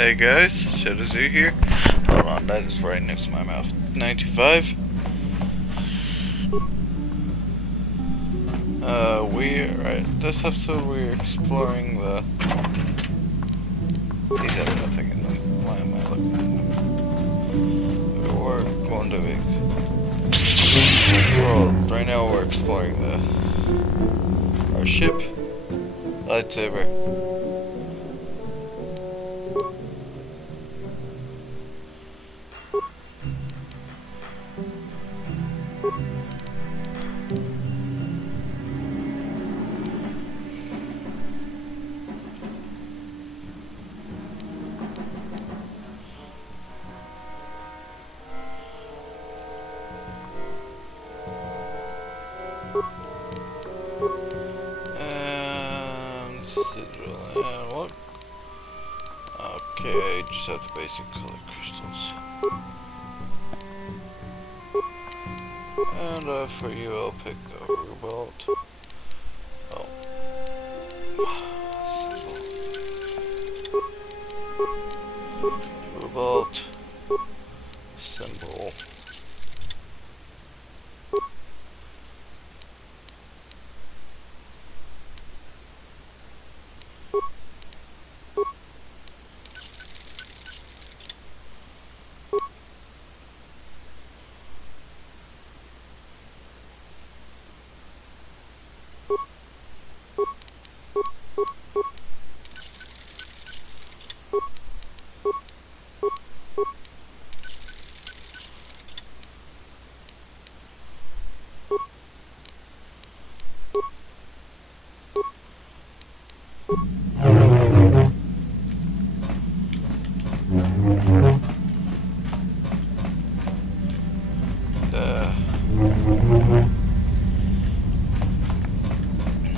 Hey guys, Shadow Zoo here. Hold on, that is right next to my mouth. 95. This episode we're exploring the... These have nothing in them. Why am I looking at them? We're going to be... Well, right now we're exploring our ship. Lightsaber. What? Okay, just have the basic color crystals. And for you, I'll pick a Rubalt. Oh. Rubalt. Symbol.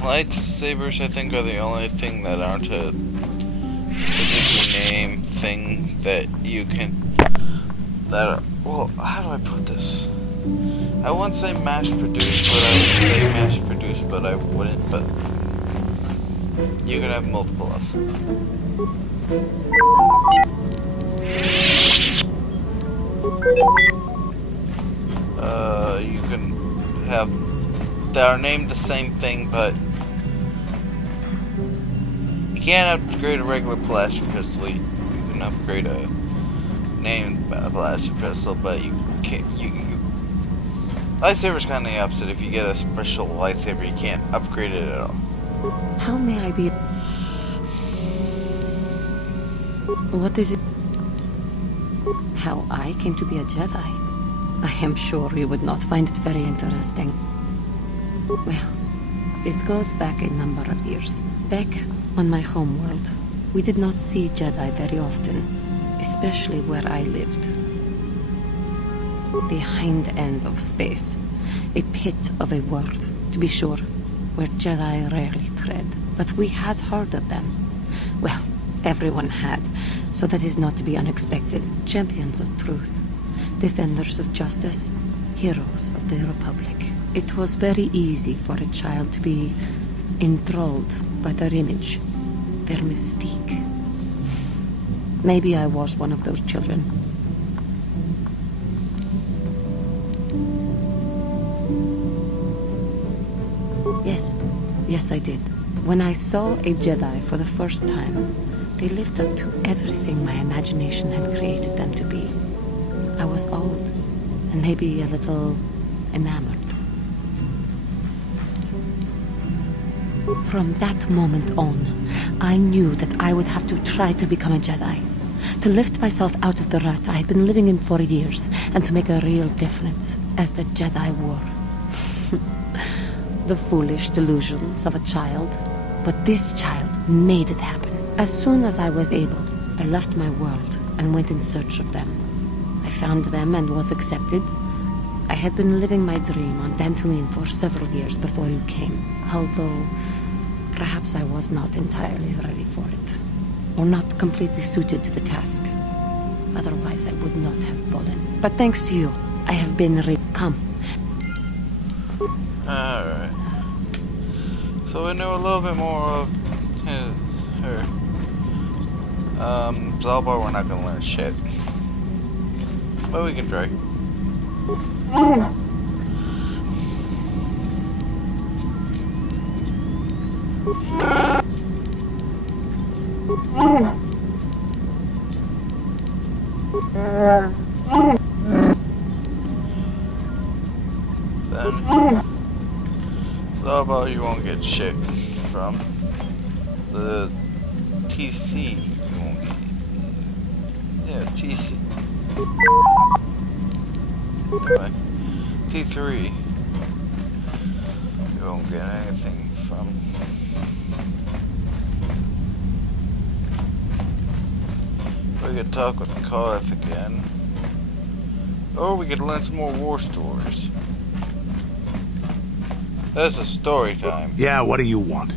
Lightsabers, I think, are the only thing that aren't a specific name thing that you can... well, how do I put this? I wouldn't say mass-produced, but I would say mass-produced, but I wouldn't, but... You can have multiple of. You can have... That are named the same thing, but... You can't upgrade a regular blaster pistol. You can upgrade a named blaster pistol, but you can't. Lightsaber's kind of the opposite. If you get a special lightsaber, you can't upgrade it at all. How may I be? What is it? How I came to be a Jedi? I am sure you would not find it very interesting. Well, it goes back a number of years. Back on my homeworld, we did not see Jedi very often, especially where I lived. The hind end of space, a pit of a world, to be sure, where Jedi rarely tread. But we had heard of them. Well, everyone had, so that is not to be unexpected. Champions of truth, defenders of justice, heroes of the Republic. It was very easy for a child to be enthralled by their image, their mystique. Maybe I was one of those children. Yes, I did. When I saw a Jedi for the first time, they lived up to everything my imagination had created them to be. I was awed, and maybe a little enamored. From that moment on, I knew that I would have to try to become a Jedi. To lift myself out of the rut I had been living in for years, and to make a real difference as the Jedi wore. The foolish delusions of a child. But this child made it happen. As soon as I was able, I left my world and went in search of them. I found them and was accepted. I had been living my dream on Dantooine for several years before you came, although perhaps I was not entirely ready for it, or not completely suited to the task. Otherwise, I would not have fallen. But thanks to you, I have been come. Alright. So we knew a little bit more of her. Zalbar, we're not gonna learn shit. But we can try. Then, Zalbar, you won't get shit from. The TC, you won't get. Yeah, TC. Anyway, T3, you won't get anything from. We could talk with Koth again. Or we could learn some more war stories. That's a story time. Yeah, what do you want?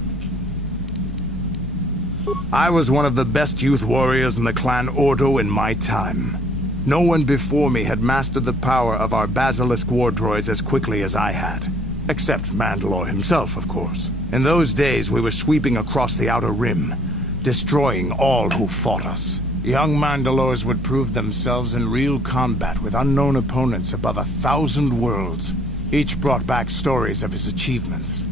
I was one of the best youth warriors in the clan Ordo in my time. No one before me had mastered the power of our Basilisk war droids as quickly as I had. Except Mandalore himself, of course. In those days, we were sweeping across the Outer Rim, destroying all who fought us. Young Mandalores would prove themselves in real combat with unknown opponents above 1,000 worlds. Each brought back stories of his achievements.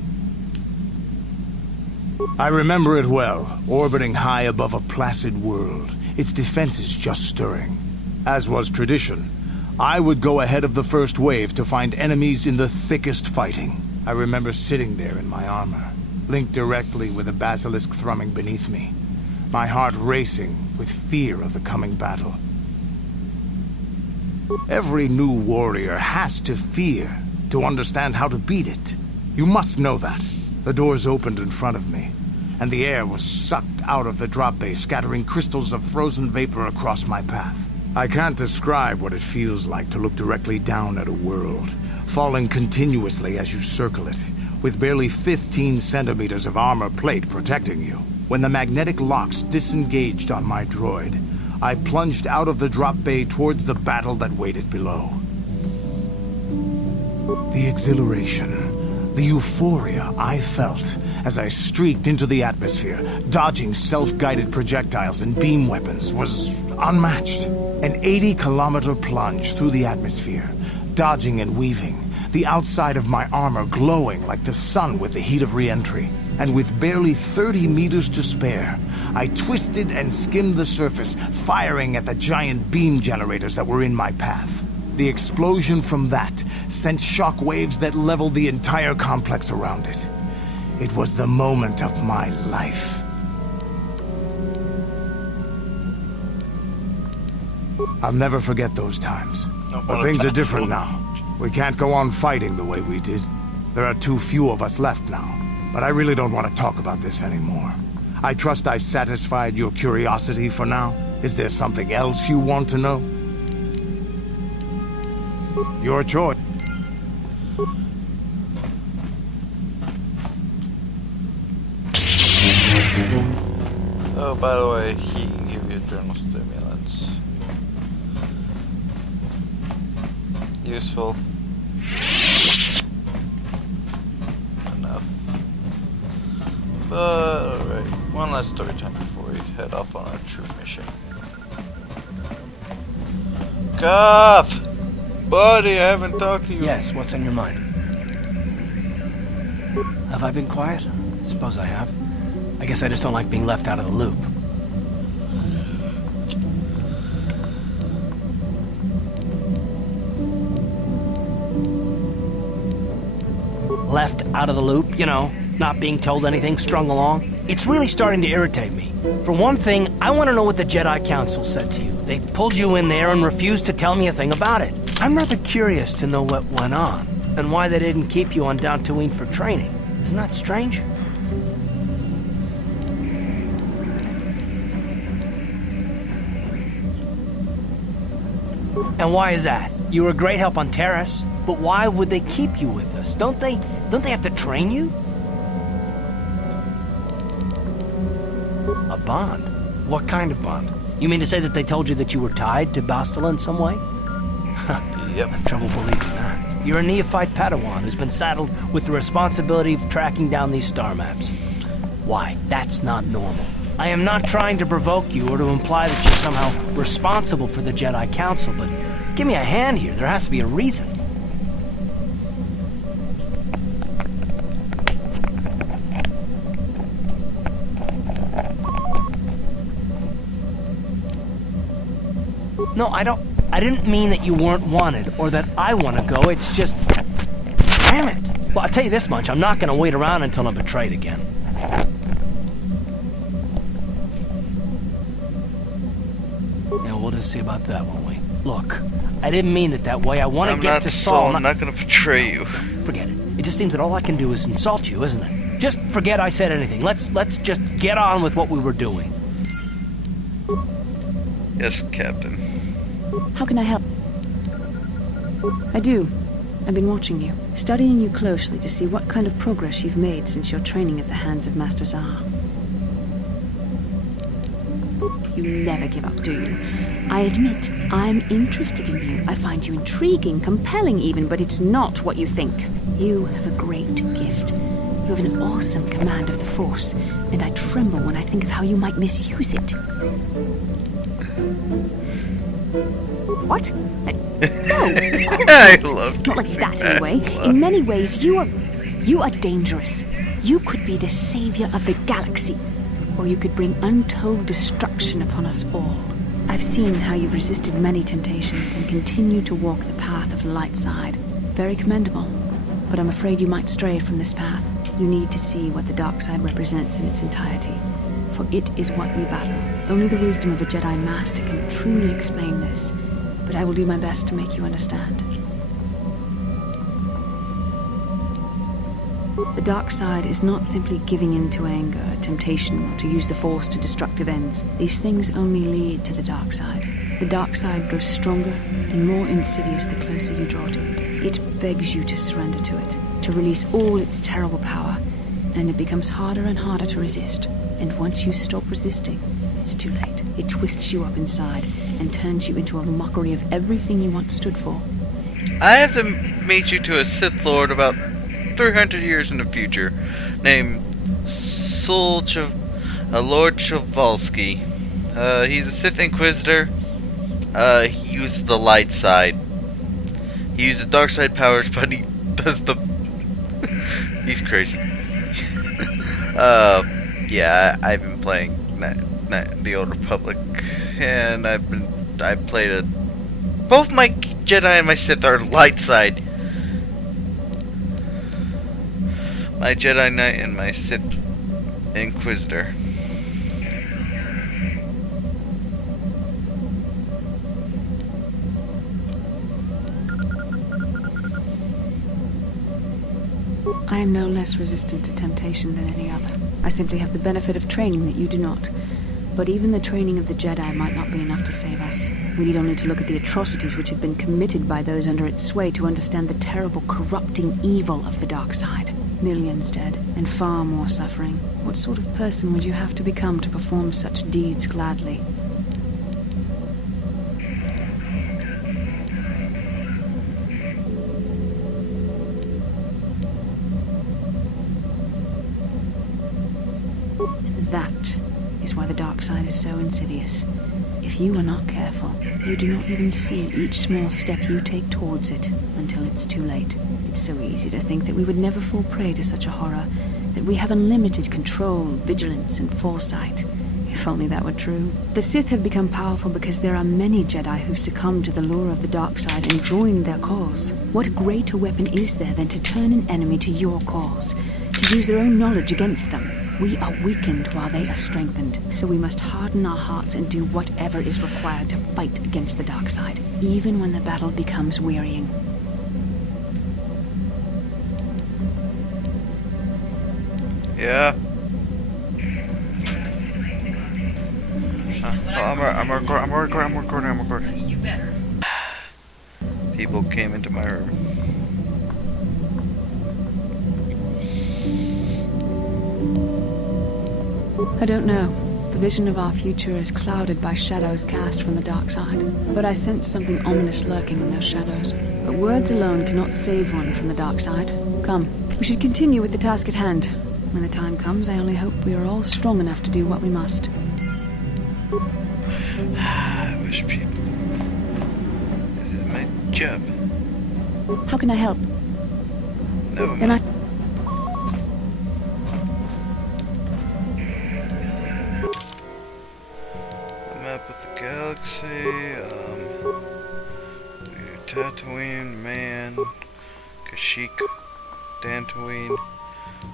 I remember it well, orbiting high above a placid world, its defenses just stirring. As was tradition, I would go ahead of the first wave to find enemies in the thickest fighting. I remember sitting there in my armor, linked directly with the basilisk thrumming beneath me, my heart racing with fear of the coming battle. Every new warrior has to fear to understand how to beat it. You must know that. The doors opened in front of me, and the air was sucked out of the drop bay, scattering crystals of frozen vapor across my path. I can't describe what it feels like to look directly down at a world, falling continuously as you circle it, with barely 15 centimeters of armor plate protecting you. When the magnetic locks disengaged on my droid, I plunged out of the drop bay towards the battle that waited below. The exhilaration, the euphoria I felt as I streaked into the atmosphere, dodging self-guided projectiles and beam weapons, was unmatched. An 80-kilometer plunge through the atmosphere, dodging and weaving, the outside of my armor glowing like the sun with the heat of re-entry. And with barely 30 meters to spare, I twisted and skimmed the surface, firing at the giant beam generators that were in my path. The explosion from that sent shock waves that leveled the entire complex around it. It was the moment of my life. I'll never forget those times. But things are different now. We can't go on fighting the way we did. There are too few of us left now. But I really don't want to talk about this anymore. I trust I've satisfied your curiosity for now. Is there something else you want to know? Your choice. Oh, by the way, he can give you adrenal stimulants. Useful. Enough. But, alright, one last story time before we head off on our true mission. Koth! Buddy, I haven't talked to you. Yes, what's on your mind? Have I been quiet? Suppose I have. I guess I just don't like being left out of the loop. Left out of the loop, you know, not being told anything, strung along. It's really starting to irritate me. For one thing, I want to know what the Jedi Council said to you. They pulled you in there and refused to tell me a thing about it. I'm rather curious to know what went on, and why they didn't keep you on Dantooine for training. Isn't that strange? And why is that? You were a great help on Terrace, but why would they keep you with us? Don't they have to train you? A bond? What kind of bond? You mean to say that they told you that you were tied to Bastila in some way? Yep. I have trouble believing that. You're a neophyte Padawan who's been saddled with the responsibility of tracking down these star maps. Why? That's not normal. I am not trying to provoke you or to imply that you're somehow responsible for the Jedi Council, but give me a hand here. There has to be a reason. No, I didn't mean that you weren't wanted or that I want to go. It's just... Damn it. Well, I'll tell you this much. I'm not going to wait around until I'm betrayed again. Yeah, we'll just see about that, won't we? Look, I didn't mean it that way. I want to get to Saul. I'm not going to betray you. Forget it. It just seems that all I can do is insult you, isn't it? Just forget I said anything. Let's just get on with what we were doing. Yes, Captain. How can I help? I do. I've been watching you, studying you closely to see what kind of progress you've made since your training at the hands of Master Zahar. You never give up, do you? I admit, I'm interested in you. I find you intriguing, compelling even, but it's not what you think. You have a great gift. You have an awesome command of the Force, and I tremble when I think of how you might misuse it. What? No, I love not like that anyway. In many ways, you are dangerous. You could be the savior of the galaxy, or you could bring untold destruction upon us all. I've seen how you've resisted many temptations and continue to walk the path of the light side. Very commendable, but I'm afraid you might stray from this path. You need to see what the dark side represents in its entirety, for it is what we battle. Only the wisdom of a Jedi Master can truly explain this, but I will do my best to make you understand. The dark side is not simply giving in to anger, temptation, or to use the Force to destructive ends. These things only lead to the dark side. The dark side grows stronger and more insidious the closer you draw to it. It begs you to surrender to it, to release all its terrible power, and it becomes harder and harder to resist. And once you stop resisting, it's too late. It twists you up inside and turns you into a mockery of everything you once stood for. I have to meet you to a Sith Lord about 300 years in the future, named Lord Chvalsky. He's a Sith Inquisitor. He uses the light side. He uses dark side powers, but he does the... He's crazy. Yeah, I've been playing the Old Republic, and I played both my Jedi and my Sith are light side. My Jedi Knight and my Sith Inquisitor. I am no less resistant to temptation than any other. I simply have the benefit of training that you do not. But even the training of the Jedi might not be enough to save us. We need only to look at the atrocities which have been committed by those under its sway to understand the terrible, corrupting evil of the dark side. Millions dead, and far more suffering. What sort of person would you have to become to perform such deeds gladly? That is why the dark side is so insidious. If you are not careful, you do not even see each small step you take towards it until it's too late. It's so easy to think that we would never fall prey to such a horror, that we have unlimited control, vigilance, and foresight. If only that were true. The Sith have become powerful because there are many Jedi who've succumbed to the lure of the dark side and joined their cause. What greater weapon is there than to turn an enemy to your cause, to use their own knowledge against them? We are weakened while they are strengthened, so we must harden our hearts and do whatever is required to fight against the dark side, even when the battle becomes wearying. Yeah. I'm recording. You better. People came into my room. I don't know. The vision of our future is clouded by shadows cast from the dark side. But I sense something ominous lurking in those shadows. But words alone cannot save one from the dark side. Come, we should continue with the task at hand. When the time comes, I only hope we are all strong enough to do what we must. I wish people... This is my job. How can I help? Never Then mind. The map of the galaxy, Tatooine, Man, Kashyyyk, Dantooine,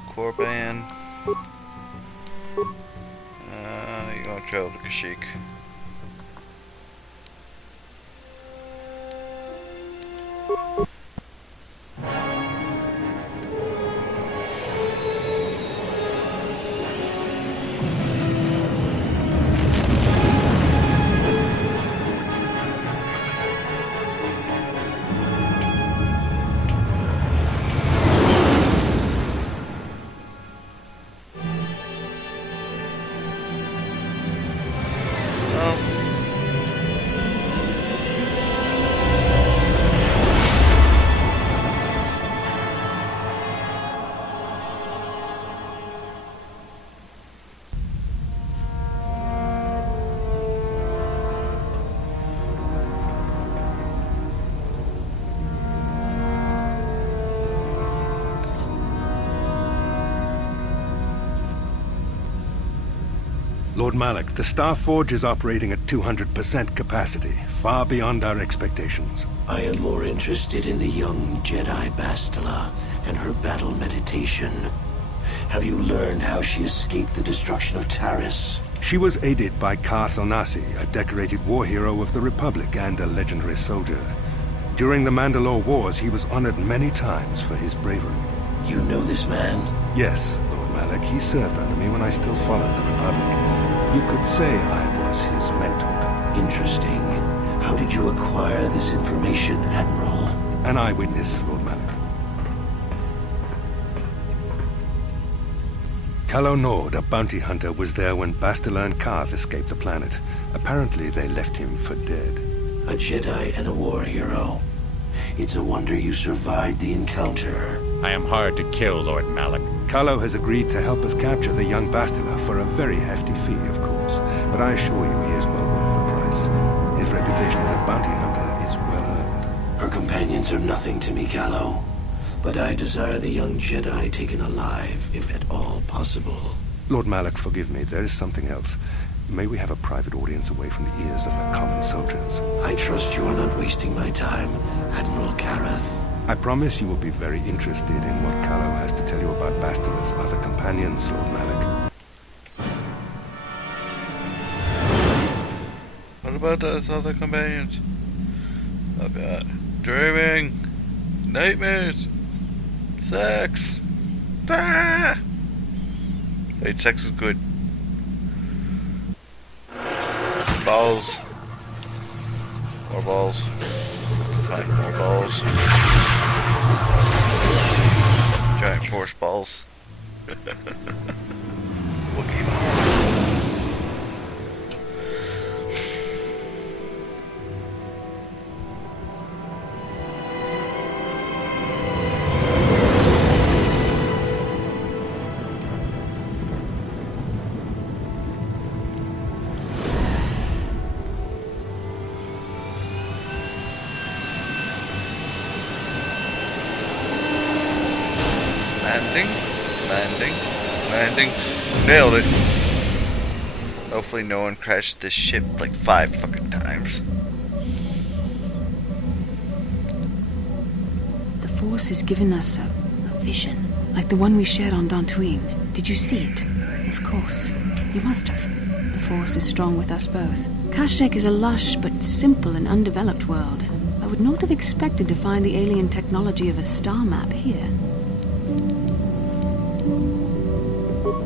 Korban. You want to travel to Kashyyyk. Lord Malak, the Star Forge is operating at 200% capacity, far beyond our expectations. I am more interested in the young Jedi Bastila and her battle meditation. Have you learned how she escaped the destruction of Taris? She was aided by Karth Onasi, a decorated war hero of the Republic and a legendary soldier. During the Mandalore Wars, he was honored many times for his bravery. You know this man? Yes, Lord Malak, he served under me when I still followed the Republic. You could say I was his mentor. Interesting. How did you acquire this information, Admiral? An eyewitness, Lord Malak. Calo Nord, a bounty hunter, was there when Bastila and Karth escaped the planet. Apparently, they left him for dead. A Jedi and a war hero. It's a wonder you survived the encounter. I am hard to kill, Lord Malak. Calo has agreed to help us capture the young Bastila for a very hefty fee, of course. But I assure you he is well worth the price. His reputation as a bounty hunter is well earned. Her companions are nothing to me, Calo. But I desire the young Jedi taken alive, if at all possible. Lord Malak, forgive me. There is something else. May we have a private audience away from the ears of the common soldiers? I trust you are not wasting my time, Admiral Karath. I promise you will be very interested in what Calo has to tell you about Bastila's other companions, Lord Malak. What about those other companions? About dreaming, nightmares, sex. Ah! Wait, sex is good. Balls. More balls. Find more balls. Giant force balls. Wookiee balls. Landing. Nailed it. Hopefully no one crashed this ship like 5 fucking times. The Force has given us a vision, like the one we shared on Dantooine. Did you see it? Of course. You must have. The Force is strong with us both. Kashyyyk is a lush but simple and undeveloped world. I would not have expected to find the alien technology of a star map here.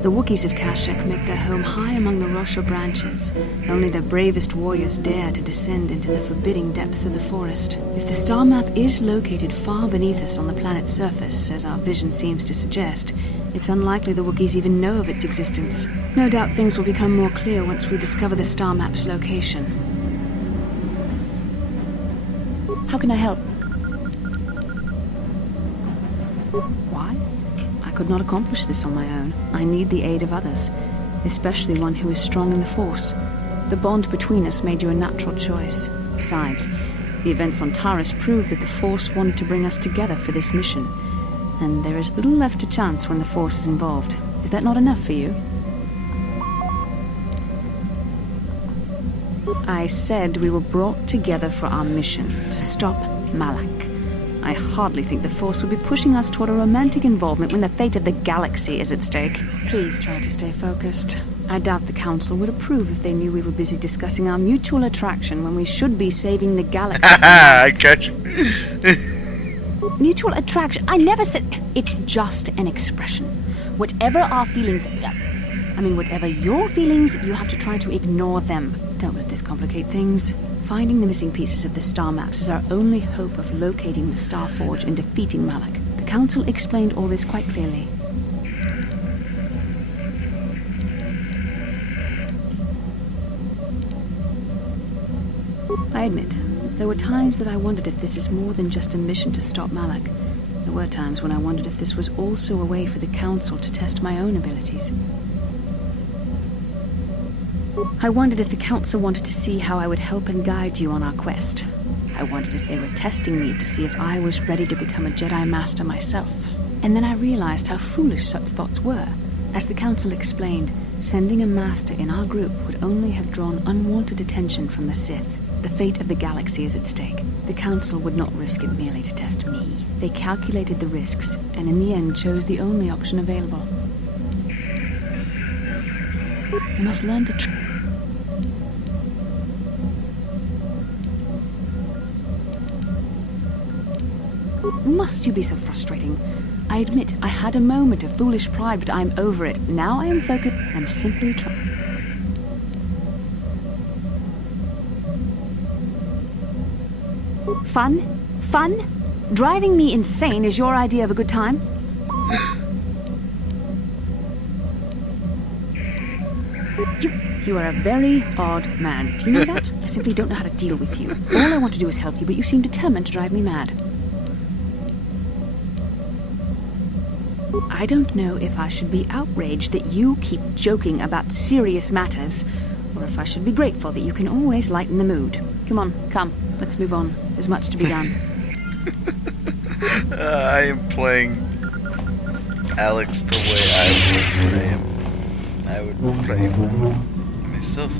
The Wookiees of Kashyyyk make their home high among the Rosha branches. Only their bravest warriors dare to descend into the forbidding depths of the forest. If the star map is located far beneath us on the planet's surface, as our vision seems to suggest, it's unlikely the Wookiees even know of its existence. No doubt things will become more clear once we discover the star map's location. How can I help? Why? I could not accomplish this on my own. I need the aid of others, especially one who is strong in the Force. The bond between us made you a natural choice. Besides, the events on Taris proved that the Force wanted to bring us together for this mission. And there is little left to chance when the Force is involved. Is that not enough for you? I said we were brought together for our mission, to stop Malak. I hardly think the Force would be pushing us toward a romantic involvement when the fate of the galaxy is at stake. Please try to stay focused. I doubt the Council would approve if they knew we were busy discussing our mutual attraction when we should be saving the galaxy. I got you. Mutual attraction? I never said... It's just an expression. Whatever our feelings... whatever your feelings, you have to try to ignore them. Don't let this complicate things. Finding the missing pieces of the star maps is our only hope of locating the Star Forge and defeating Malak. The Council explained all this quite clearly. I admit, there were times that I wondered if this is more than just a mission to stop Malak. There were times when I wondered if this was also a way for the Council to test my own abilities. I wondered if the Council wanted to see how I would help and guide you on our quest. I wondered if they were testing me to see if I was ready to become a Jedi Master myself. And then I realized how foolish such thoughts were. As the Council explained, sending a Master in our group would only have drawn unwanted attention from the Sith. The fate of the galaxy is at stake. The Council would not risk it merely to test me. They calculated the risks, and in the end chose the only option available. You must learn to Must you be so frustrating? I admit, I had a moment of foolish pride, but I'm over it. Now I am focused. I'm simply trying. Fun? Fun? Driving me insane is your idea of a good time? You are a very odd man. Do you know that? I simply don't know how to deal with you. All I want to do is help you, but you seem determined to drive me mad. I don't know if I should be outraged that you keep joking about serious matters, or if I should be grateful that you can always lighten the mood. Come on, come. Let's move on. There's much to be done. I am playing Alex the way I would play him. I would play him myself.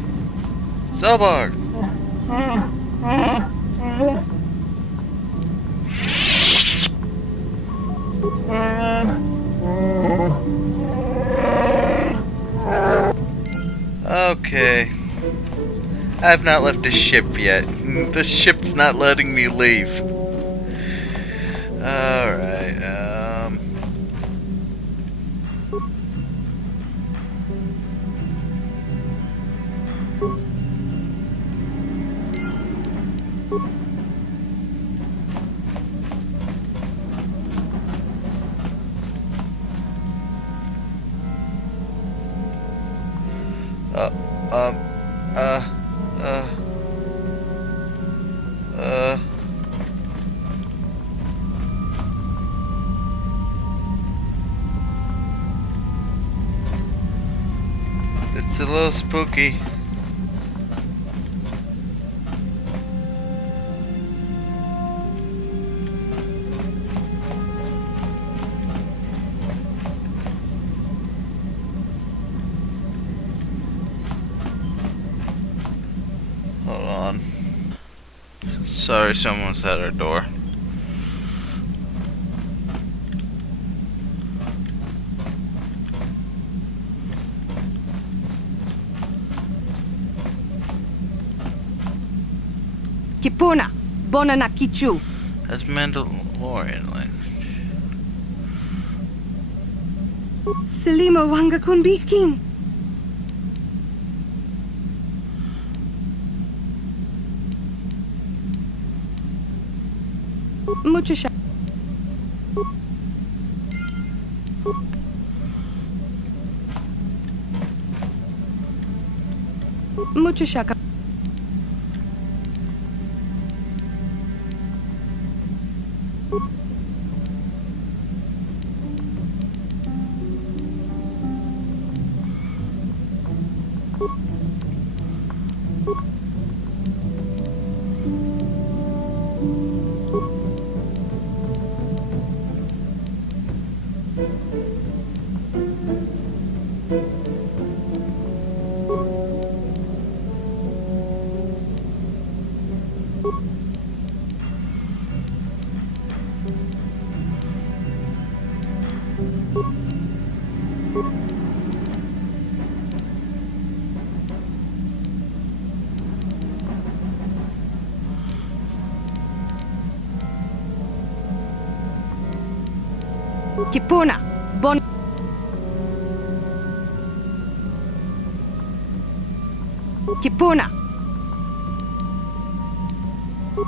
Zelbar! Okay. I have not left the ship yet. The ship's not letting me leave. Alright, it's a little spooky. Hold on. Sorry, someone's at our door. Kipuna, Bonana Kichu. That's Mandalorian language. Selima Wanga Kunbikin. Muchasha. Muchashaka. Kipuna, bon... Kipuna.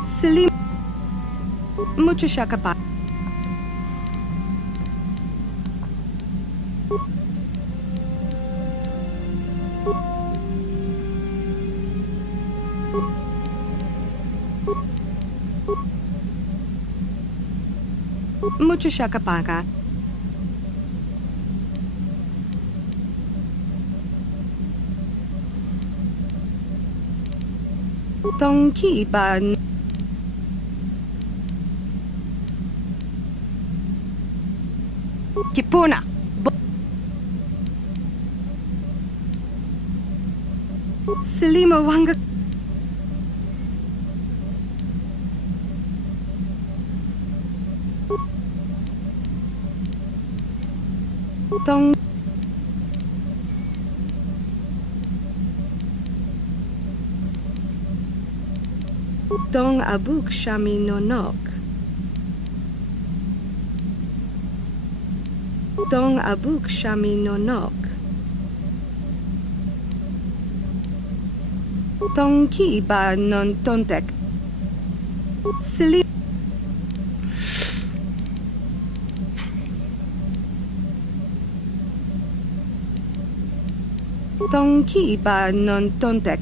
Salim... Mucho shakapa. Mucho shakapaka. Tongki ba... Kipuna. Salima wanga... Tong... Dong abuk shami nonok. Dong abuk shami nonok. Dong ki ba non tontek. Sili. Dong ki ba non tontek.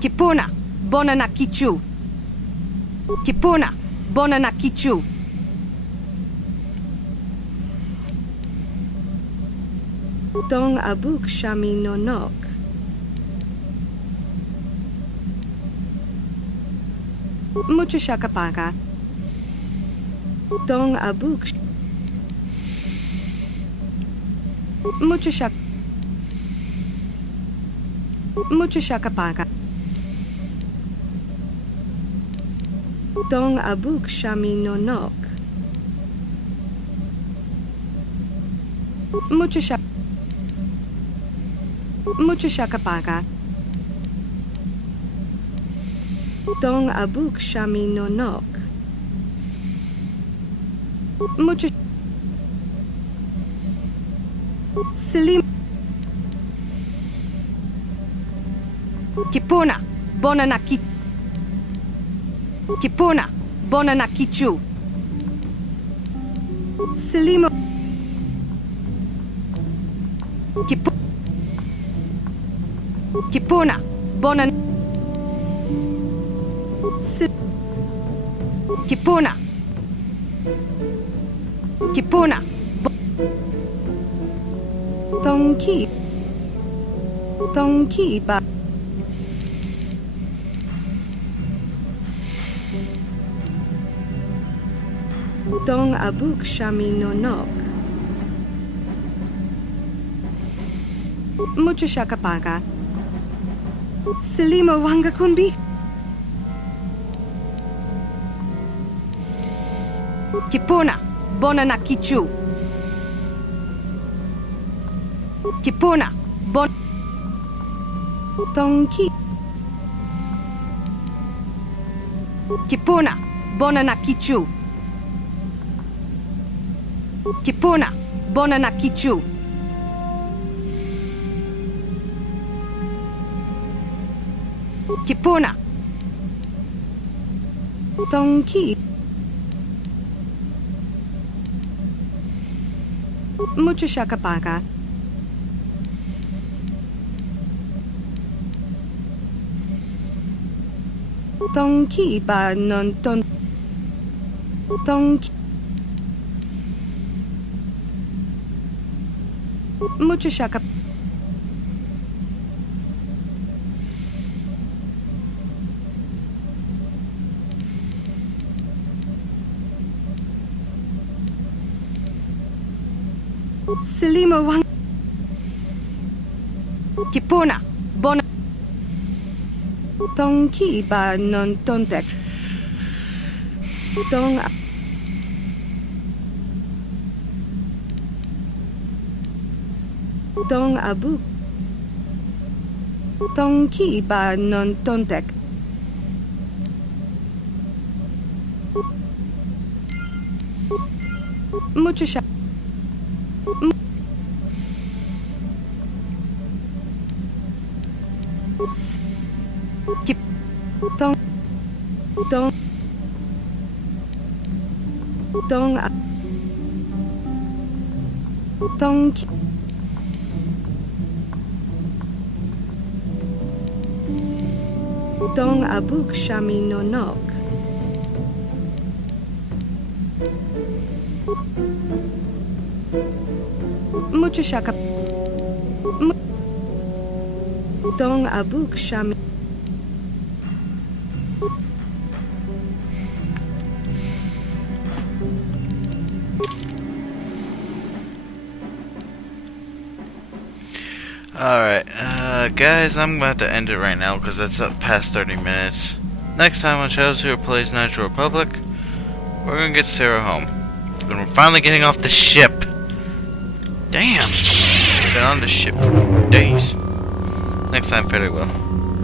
Kipuna, bona na kichu. Kipuna, bona na kichu. Dong abuk shami nonok. Mucho shakapaka. Dong abuk. Mucho shak. Mucho shakapaka. Dong abuk shami nonok. Mucho shak. Mucho shakapaka. Dong abuk shami nonok. Mucho. Salim. Kipuna, bona na ki. Kipuna, bona na kichu. Salima. Kipuna, bona. Kipuna. Kipuna. Tongki. Tongki ba. Dong abuk shami nonok. Mucho shakapaka. Salima wanga kunbi. Kipuna, bona na kichu. Kipuna, bon... Tongki. Kipuna, bona na kichu. Kipuna, bona na kichu. Kipuna. Tongki. Mucho shakapaka. Tongki ba non ton. Tongki. Mucho shaka. Salima wang. Kipuna, bona. Tongki ba non tontek. Dong. Dong abu. Tongki ba non tontek. Muchasha. Dong. Dong. Dong. Dong. Dong abuk shami no nok. Muchashaka. Dong abuk shami. Alright, guys, I'm about to end it right now because it's up past 30 minutes. Next time on Shadows Who Plays Natural Republic, we're gonna get Sarah home. And we're finally getting off the ship. Damn! Been on the ship for days. Next time, farewell.